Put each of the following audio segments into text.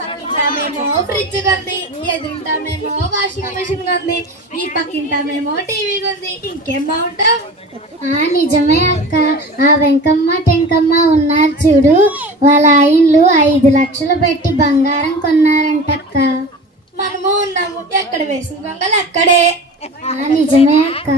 పక్కింటామేమో fridge కొంది, ఎదురుంటామేమో washing machine కొంది, ఈ పక్కింటామేమో టీవీ కొంది. ఇంకేం బాగుంటాం? నిజమే అక్క. ఆ వెంకమ్మ టెంకమ్మ ఉన్నారు చూడు, వాళ్ళ ఆయన్లు 5 లక్షలు పెట్టి బంగారం కొన్నారంటక్క. మనము ఉన్నాము, ఎక్కడ వేసిన గొంగలు అక్కడే. నిజమే అక్క.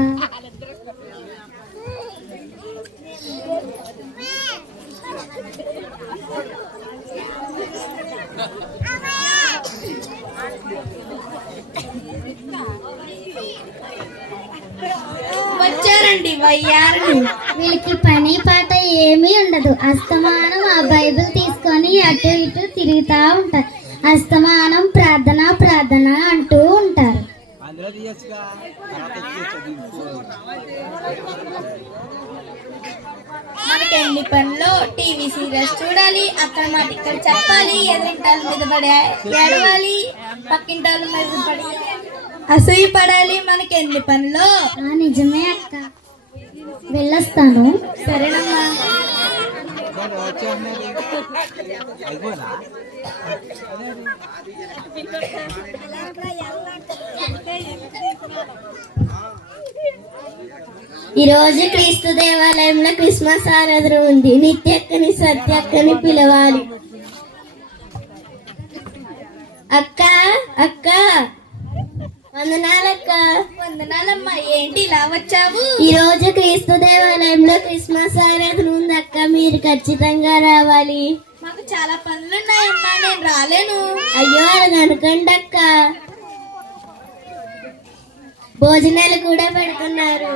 వచ్చారండి వయ్యారు. వీళ్ళకి పని పాట ఏమీ ఉండదు. అస్తమానం ఆ బైబిల్ తీసుకొని అటు ఇటు తిరుగుతా ఉంటారు. అస్తమానం ప్రార్థన ప్రార్థన అంటూ ఉంటారు. మనకి ఎన్ని పనులు, టీవీ సీరియల్స్ చూడాలి, అక్కడ మాట ఇక్కడ చెప్పాలి, ఎదురింటాల మీద పడే ఏడవాలి, పక్కింటాల మీద పడి అసూయ పడాలి. మనకి ఎన్ని పనులు. నిజమే అక్క. వెళ్ళొస్తాను. సరేనమ్మా. ఈరోజు క్రీస్తు దేవాలయంలో క్రిస్మస్ ఆరాధన ఉంది. నిత్యక్కని సత్యక్కని పిలవాలి. అక్క అక్క వందనాలక్క. వందనాలమ్మా. ఏంటి ఇలా వచ్చావు? ఈరోజు క్రీస్తు దేవాలయంలో క్రిస్మస్ ఆరాధన ఉంది అక్క, మీరు ఖచ్చితంగా రావాలి. మాకు చాలా పనులున్నాయమ్మా, నేను రాలేను. అయ్యో అది అనుకోండి అక్క. భోజనాలు కూడా పెడుతున్నారు.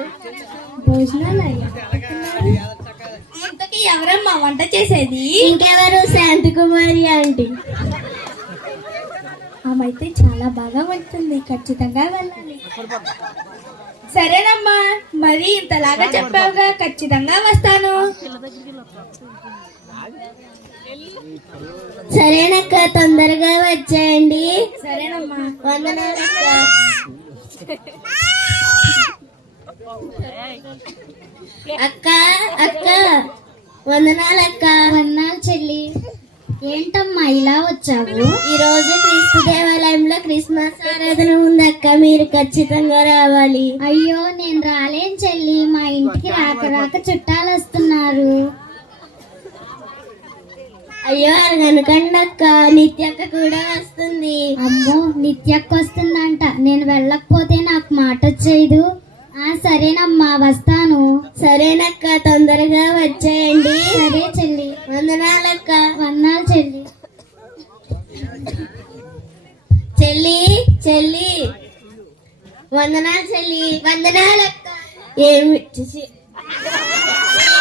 ఇంతకీ ఎవరమ్మా వంట చేసేది? ఇంకెవరు, శాంతి కుమారి ఆంటీ. ఆమైతే చాలా బాగా వండుతుంది, ఖచ్చితంగా వెళ్ళాలి. సరేనమ్మా, మరి ఇంతలాగా చెప్పావుగా, ఖచ్చితంగా వస్తాను. సరేనక్క, తొందరగా వచ్చేయండి. సరేనమ్మా. వందనాలక్క. అక్క అక్క వందనాలక్క. వందనాలు చెల్లి. ఏంటమ్మా ఇలా వచ్చావు? ఈ రోజు క్రీస్తు దేవాలయంలో క్రిస్మస్ ఆరాధన ఉందక్క, మీరు ఖచ్చితంగా రావాలి. అయ్యో నేను రాలేను చెల్లి, మా ఇంటికి రాక రాక చుట్టాలు వస్తున్నారు. అయ్యో అది అనుకండి అక్క, నిత్యక్క కూడా వస్తుంది. అమ్మో, నిత్యక్క వస్తుందంట. నేను వెళ్ళకపోతే నాకు మాట వచ్చేది. సరేనమ్మా, వస్తాను. సరేనక్క, తొందరగా వచ్చేయండి. సరే చెల్లి. వందనాలక్క. వందనాలు చెల్లి. చెల్లి చెల్లి వందనాలు చెల్లి. వందనాలక్క.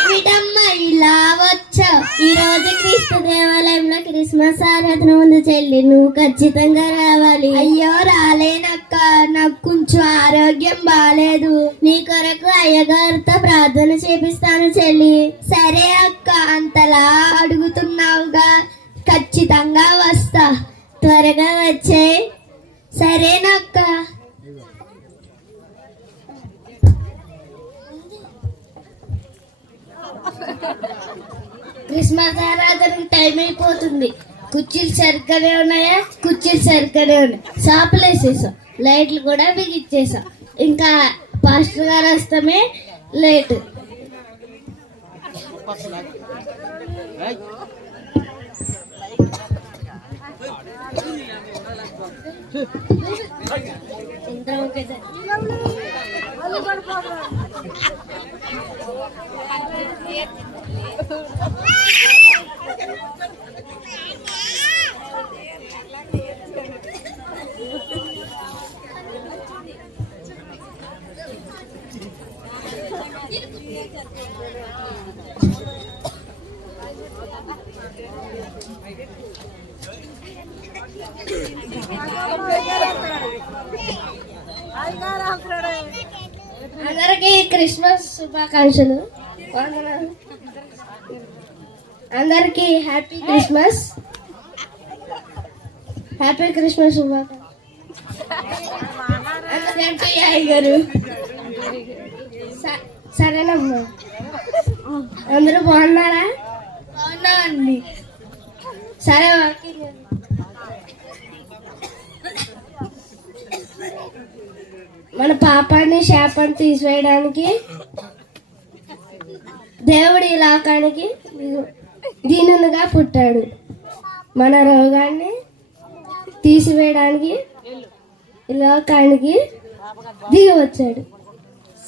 ఏమిటమ్మా ఇలా వచ్చావు? ఈ రోజు క్రీస్తు దేవాలయంలో క్రిస్మస్ ఆరాధన ఉంది చెల్లి, నువ్వు ఖచ్చితంగా రావాలి. అయ్యో రాలేనక్క, నాకు కొంచెం ఆరోగ్యం బాగాలేదు. నీ కొరకు అయ్యగారితో ప్రార్థన చేపిస్తాను చెల్లి. సరే అక్క, అంతలా అడుగుతున్నావుగా, ఖచ్చితంగా వస్తా. త్వరగా వచ్చే. సరేనక్క. క్రిస్మస్ ఆరాధన టైం అయిపోతుంది. కుర్చీలు సరిగ్గానే ఉన్నాయా? కుర్చీలు సరిగ్గానే ఉన్నాయి. షాపులు వేసేసాం, లైట్లు కూడా బిగిచ్చేసాం. ఇంకా పాస్టర్ గారు వస్తామే లేట్. అందరికి క్రిస్మస్ శుభాకాంక్షలు. అందరికి హ్యాపీ క్రిస్మస్. హ్యాపీ క్రిస్మస్ శుభాకాంక్షలు. గారు సరేనమ్మా. అందరూ బాగున్నారా? బాగున్నామండి. సరే మన పాపాన్ని శాపాన్ని తీసివేయడానికి దేవుడు ఈ లోకానికి దీనునిగా పుట్టాడు. మన రోగాన్ని తీసివేయడానికి ఈ లోకానికి దిగి వచ్చాడు.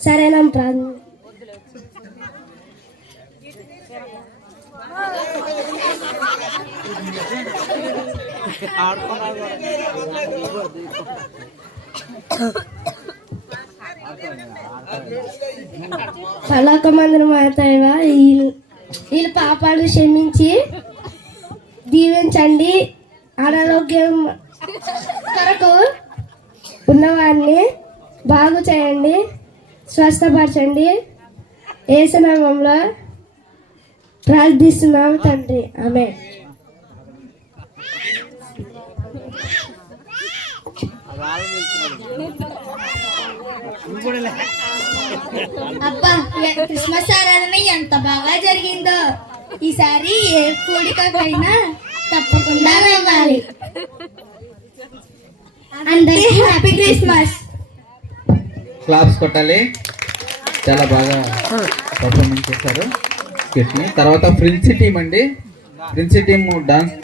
సరేనా ప్రార్థన? పలకమందిరం మాతాయివా, వీళ్ళ పాపాలు క్షమించి దీవించండి. అనారోగ్యం కొరకు ఉన్నవారిని బాగు చేయండి, స్వస్థపరచండి. యేసు నామములో ప్రార్థిస్తున్నాము తండ్రి, ఆమేన్. అబ్బా, క్రిస్మస్ ఆరాధన ఎంత బాగా జరిగిందో. ఈసారి ఏ కూడికైనా తప్పకుండా రావాలి. అందరికీ హ్యాపీ క్రిస్మస్. క్లాప్స్ కొట్టాలి. చాలా బాగా పర్ఫార్మెన్స్ చేశారు. తర్వాత ఫ్రిన్సీ టీం అండి. ఫ్రిన్సీ టీం డాన్స్